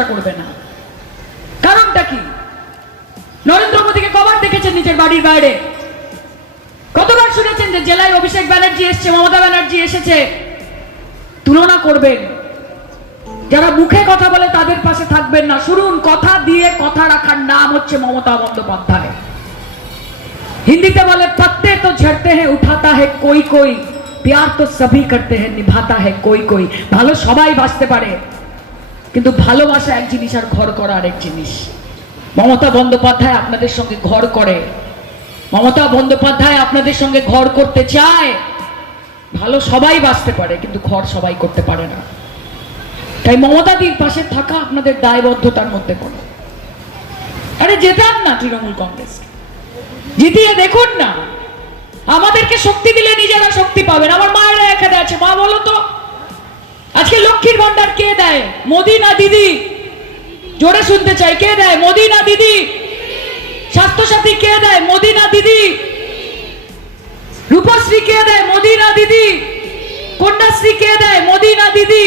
চেষ্টা করবে না কারণটা কি নরেন্দ্র মোদীকে কবার দেখেছেন নিজের বাড়ির বাইরে কতবার শুনেছেন যে জেলায় অভিষেক ব্যানার্জি এসছে মমতা ব্যানার্জি এসেছে তুলনা করবেন যারা মুখে কথা বলে তাদের পাশে থাকবেন না শুনুন কথা দিয়ে কথা রাখার নাম হচ্ছে মমতা বন্দ্যোপাধ্যায় হিন্দিতে বলে पत्ते तो झड़ते हैं उठाता है कोई कोई प्यार तो सभी करते हैं निभाता है कोई कोई ভালো সবাই বাঁচতে পারে কিন্তু ভালোবাসা এক জিনিস আর ঘর করা আরেক জিনিস। মমতা বন্দ্যোপাধ্যায় আপনাদের সঙ্গে ঘর করে। মমতা বন্দ্যোপাধ্যায় আপনাদের সঙ্গে ঘর করতে চায়। ভালো সবাই বাঁচতে পারে, কিন্তু ঘর সবাই করতে পারে না। তাই মমতাদির পাশে থাকা আপনাদের দায়বদ্ধতার মধ্যে পড়ে। আরে যেতাম না তৃণমূল কংগ্রেস। জিতিয়ে দেখুন না। আমাদেরকে শক্তি দিলে নিজেরা শক্তি পাবেন। আমার মায়েরা এখানে আছে। মা বলো তো, আজকে লক্ষ্মীর ভান্ডার কে দেয়? মোদি না দিদি। জোরে শুনতে চাই কে দেয়? মোদি না দিদি। স্বাস্থ্যসাথী কে দেয়? মোদি না দিদি। রূপশ্রী কে দেয়? মোদি না দিদি। কন্যাশ্রী কে দেয়? মোদি না দিদি।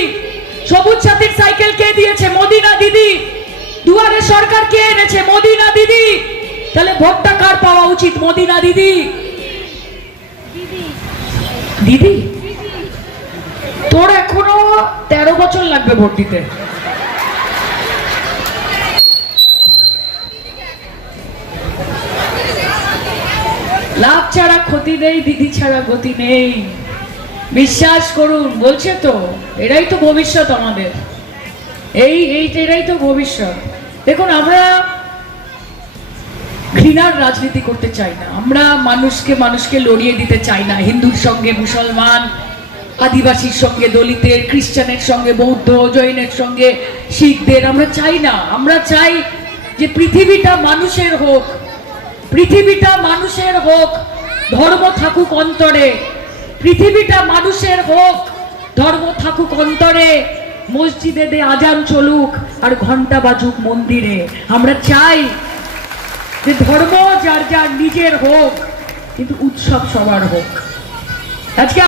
সবুজ সাথীর সাইকেল কে দিয়েছে? মোদি না দিদি। দুয়ারে সরকার কে এনেছে? মোদি না দিদি। তাহলে ভোটটা কার পাওয়া উচিত? মোদি না দিদি। দিদি? তোর এখনও তেরো বছর লাগবে ভোট দিতে। লাভ ছাড়া ক্ষতি নেই দিদি ছাড়া গতি নেই। বিশ্বাস করুন, বলছে তো, এরাই তো ভবিষ্যৎ আমাদের। এই এই, এরাই তো ভবিষ্যৎ। দেখুন, আমরা ঘৃণার রাজনীতি করতে চাই না। আমরা মানুষকে মানুষকে লড়িয়ে দিতে চাই না, হিন্দুর সঙ্গে মুসলমান আদিবাসীর সঙ্গে, দলিতের, খ্রিস্টানের সঙ্গে, বৌদ্ধ, জৈনের সঙ্গে, শিখদের, আমরা চাই না। আমরা চাই যে পৃথিবীটা মানুষের হোক, পৃথিবীটা মানুষের হোক, ধর্ম থাকুক অন্তরে। পৃথিবীটা মানুষের হোক, ধর্ম থাকুক অন্তরে। মসজিদে দে আজান চলুক আর ঘণ্টা বাজুক মন্দিরে। আমরা চাই যে ধর্ম যার যার নিজের হোক, কিন্তু উৎসব সবার হোক। আজকে